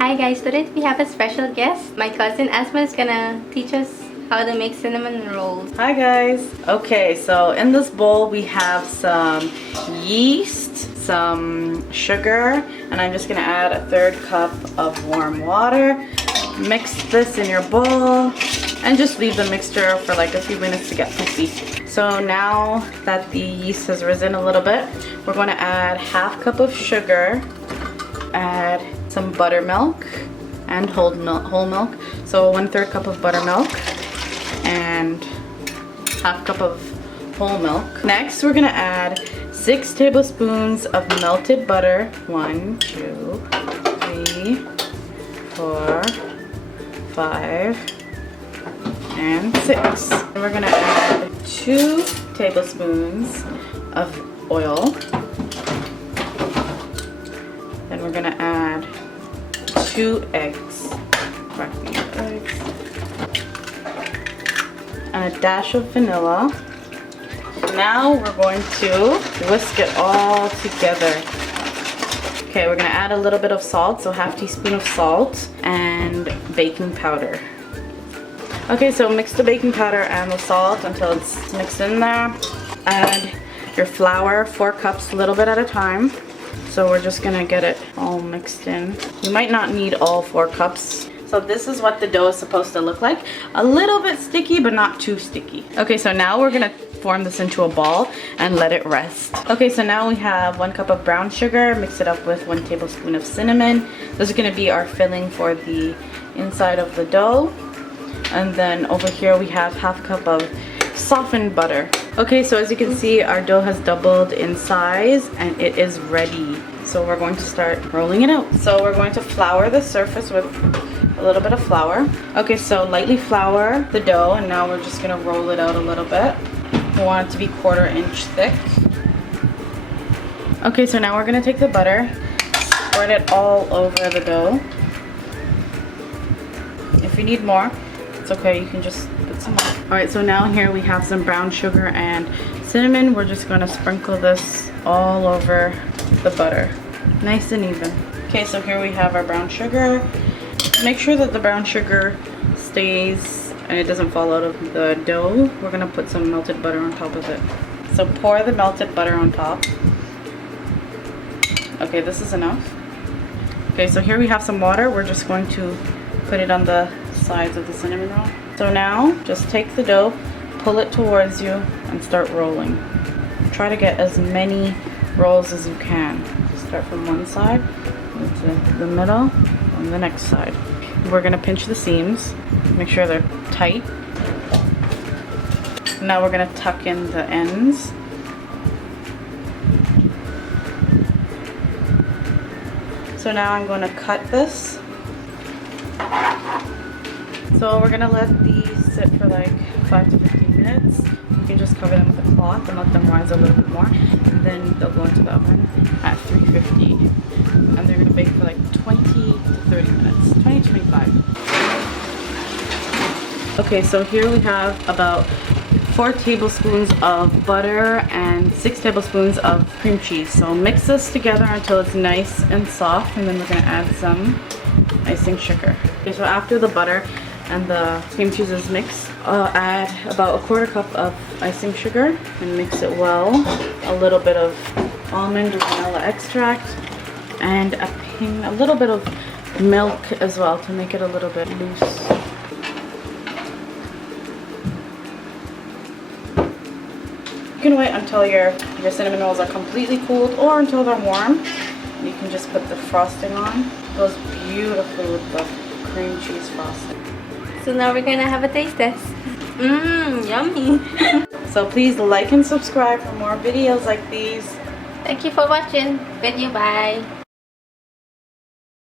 Hi guys, today we have a special guest. My cousin Asma is gonna teach us how to make cinnamon rolls. Hi guys. Okay, so in this bowl we have some yeast, some sugar, and I'm just gonna add a 1/3 cup of warm water. Mix this in your bowl and just leave the mixture for like a few minutes to get puffy. So now that the yeast has risen a little bit, we're going to add 1/2 cup of sugar, add some buttermilk and whole milk. So 1/3 cup of buttermilk and 1/2 cup of whole milk. Next, we're gonna add 6 tablespoons of melted butter. 1, 2, 3, 4, 5, and 6. And we're gonna add 2 tablespoons of oil. Then we're gonna add 2 eggs, cracking the eggs, and a dash of vanilla. Now we're going to whisk it all together. Okay, we're gonna add a little bit of salt, so 1/2 teaspoon of salt and baking powder. Okay, so mix the baking powder and the salt until it's mixed in there. Add your flour, 4 cups, a little bit at a time. So we're just gonna get it all mixed in. You might not need all 4 cups. So this is what the dough is supposed to look like. A little bit sticky, but not too sticky. Okay, so now we're gonna form this into a ball and let it rest. Okay, so now we have 1 cup of brown sugar. Mix it up with 1 tablespoon of cinnamon. This is gonna be our filling for the inside of the dough. And then over here we have 1/2 cup of softened butter. Okay, so as you can see, our dough has doubled in size and it is ready. So we're going to start rolling it out. So we're going to flour the surface with a little bit of flour. Okay, so lightly flour the dough, and now we're just gonna roll it out a little bit. We want it to be 1/4 inch thick. Okay, so now we're gonna take the butter, spread it all over the dough. If you need more, it's okay, you can just put some more. Alright, so now here we have some brown sugar and cinnamon. We're just gonna sprinkle this all over the butter, nice and even. Okay, so here we have our brown sugar. Make sure that the brown sugar stays and it doesn't fall out of the dough. We're gonna put some melted butter on top of it. So pour the melted butter on top. Okay, this is enough. Okay, so here we have some water. We're just going to put it on the sides of the cinnamon roll. So now just take the dough, pull it towards you, and start rolling. Try to get as many rolls as you can. Start from one side, move to the middle, and the next side. We're gonna pinch the seams, make sure they're tight. Now we're gonna tuck in the ends. So now I'm going to cut this. So we're gonna let these sit for like 5 to 15 minutes. You can just cover them with a cloth and let them rise a little bit more. And then they'll go into the oven at 350. And they're gonna bake for like 20 to 30 minutes, 20 to 25. Okay, so here we have about 4 tablespoons of butter and 6 tablespoons of cream cheese. So mix this together until it's nice and soft, and then we're gonna add some icing sugar. Okay, so after the butter and the cream cheese is mixed, add about 1/4 cup of icing sugar and mix it well. A little bit of almond or vanilla extract and a little bit of milk as well to make it a little bit loose. You can wait until your cinnamon rolls are completely cooled or until they're warm. You can just put the frosting on. It goes beautifully with the cream cheese frosting. So now we're gonna have a taste test. Yummy. So please like and subscribe for more videos like these. Thank you for watching. Video bye.